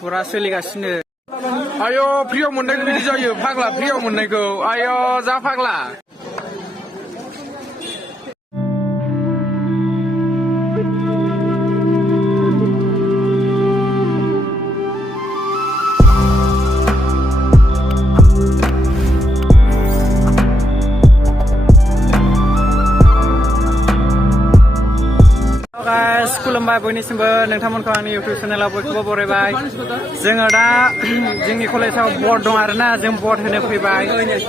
फुरा सोलिगासिनो आय' फ्रियाव मोननायखौ बिदि जायो फाग्ला फ्रियाव मोननायखौ आय' जा फाग्ला खुलुमबाय बयनिसिमबो नोंथांमोनखौ आंनि इउटुब चेनेलाव बयखौबो बरायबाय जोङो दा जोंनि कलेजाव बर्ड दं आरोना जों बर्ड होनो फैबाय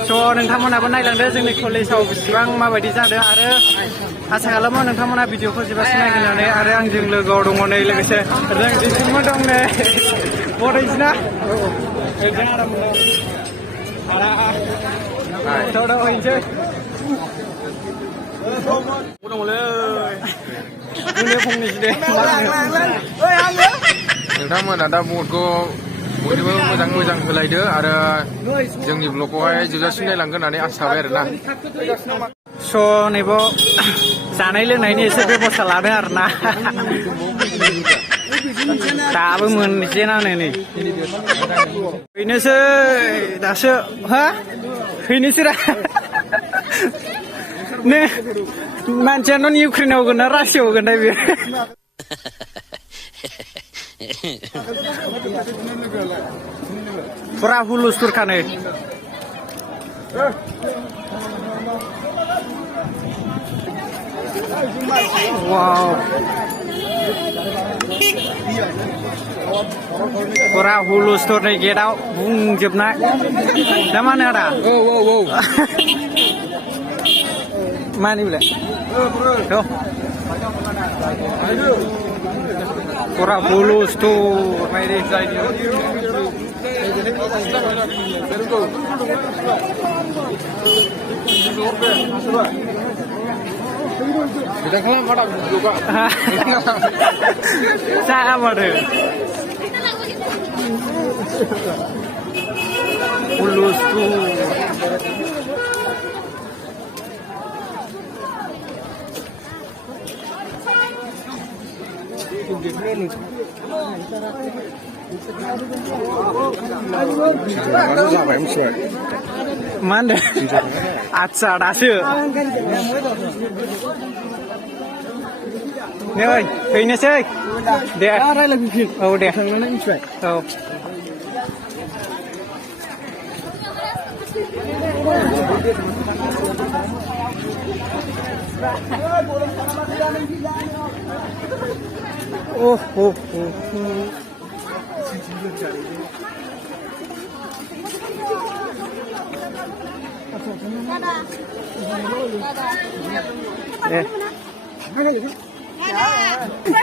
स' नोंथांमोनाबो नायलांदो जोंनि कलेजाव बेसेबां माबायदि जादों आरो आसा खालामो नोंथांमोना भिडिअखौ जोबजासिम नायगोन होननानै आरो आंजों लोगोआव दङ नै लोगोसे जोंथिंबो दं नै बर्ड हैसैना जों आराम हैनोसै नोंथांमोना दा बर्डखौ बयनिबो मोजां होलायदो आरो जोंनि ब्लगखौहाय जोबजासिम नायलांगोन होननानै आसा थाबाय आरोना स' नैबाव जानाय लोंनायनि एसे बेबस्था लादों आरोना दाबो मोनजेनानो नै हैनोसै दासो हा हैनोसै रा ने मानसियानो इउक्रेनाव होगोन ना रासियाव होगोन दा बेयो फुरा हुलुस्थुरखानो वाव फुरा हुलुस्थुर नै गेटआव बुंजोबनाय ना मा होनो आदा मानि बेलाय फुरा हुलुस्थुर बायदि जाया माथो हुलुस्थुर मा होनदों आदसा दासो नै हैनोसै दे रायलायफिन औ दे थांनानै मिथिबाय औ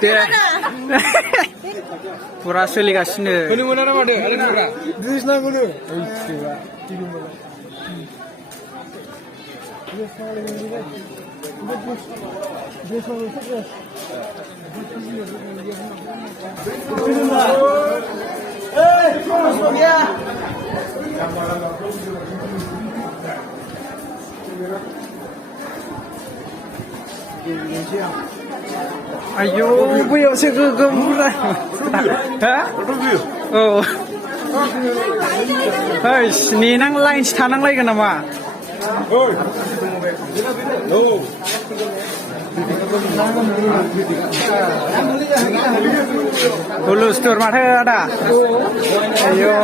दे फुरा सोलिगासिनो आयौ बैयावसो गोगोम बुरजा हा औ नेनां लाइनसो थानांलायगोन नामा हुलुस्थुर माथो आदा आयौ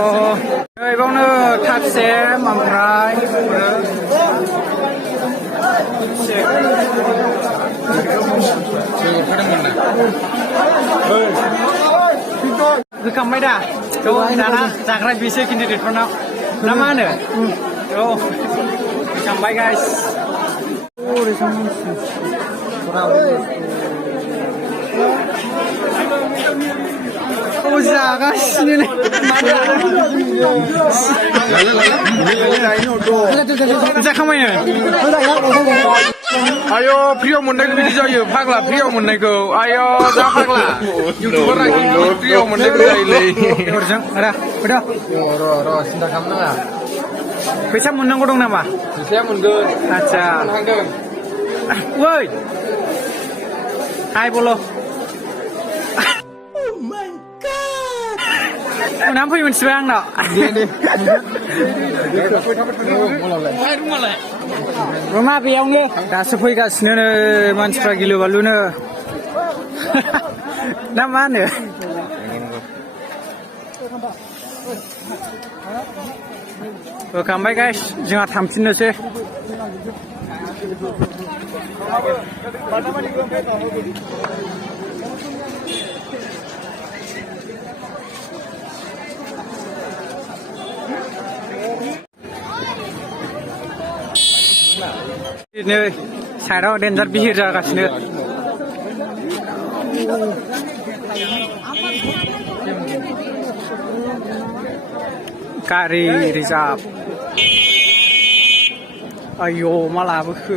बावनो थार्ड सेम ओमफ्राय होखांबाय दा दाना जाग्रा बेसो केन्डिडेटफोरनाव ना मा होनो औ होखांबाय गाइस जागासिनो जाखांबाय आय' फ्रियाव मोननायखौ बिदि जायो फाग्ला फ्रियाव मोननायखौ आय' जा फाग्ला इउटुबार फ्रियाव मोननायखौ जायोलै र' सिन्था खालामनाङा फैसा मोननांगौ दं नामा फैसाया मोनगोन आदसा थांदों वै हाय बल' उनाव फै मोनसिबाय आंनाव रुमा बेयावनो दासो फैगासिनो नै मानसिफ्रा गिलु बालुनो ना मा होनो होखांबाय गाइस जोंहा थांफिननोसै नै साइडआव डेन्जार बिहिर जागासिनो गारि रिजार्भ आयौ मा लाबोखो